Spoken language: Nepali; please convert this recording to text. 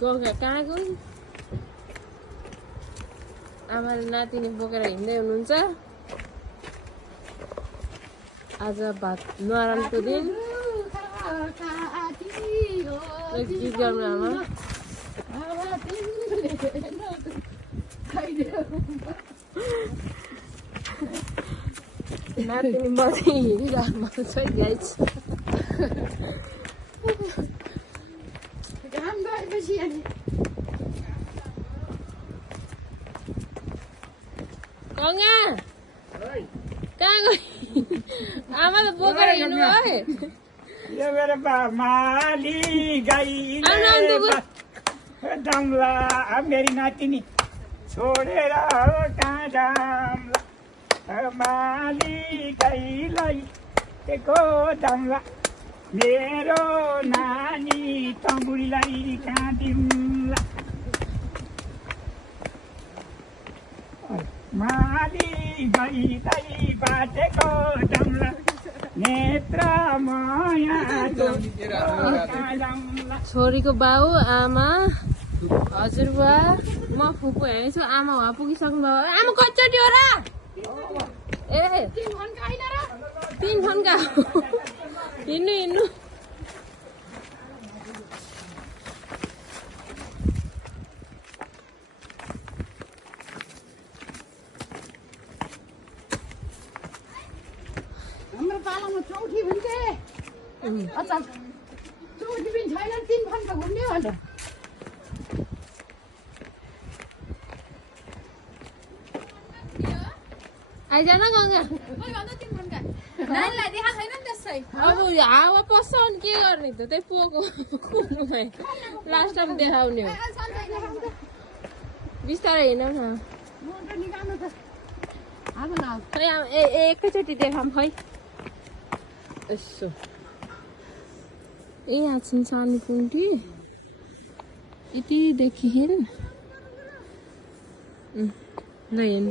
गयो कहाँ गयो आमाले नातिनी बोकेर हिँड्दै हुनुहुन्छ आज भात नराम्रो दिन गीत गाउनु आमा नातिनी बसी हिँडिरहनु छ गाइस गङ्गा कहाँ गयो आमा त बोकेर हिँड्नु भयो यो मेरो माली गाई दम्ला मेरी नातिनी छोडेर कहाँ जाम्ला माली गाईलाई एको दम्ला मेरो नानी तम्बुरीलाई कहाँ दिम्ला माली गाईलाई बाटेको दम्ला नेत्र माया छोरीको बाउ आमा हजुरबा म फुपू हेर्नेछु आमा वहाँ पुगिसक्नु भयो आमा कतिचोटि हो र ए 3 घन्टा हिँड्नु हाम्रो पालामा चौकी हुन्थे अच्छा चौकी पनि छैन 3 घन्टा घुम्ने भनेर आइज न गङ्गा अब हावा पस्छ अनि के गर्ने त त्यही पोको लास्ट टाइम देखाउने हो बिस्तारै हिँड न खै एकैचोटि देखाऊँ खै यसो ए यहाँ छिन् सानो पुन्टी यतिदेखि हिँड ल हिँड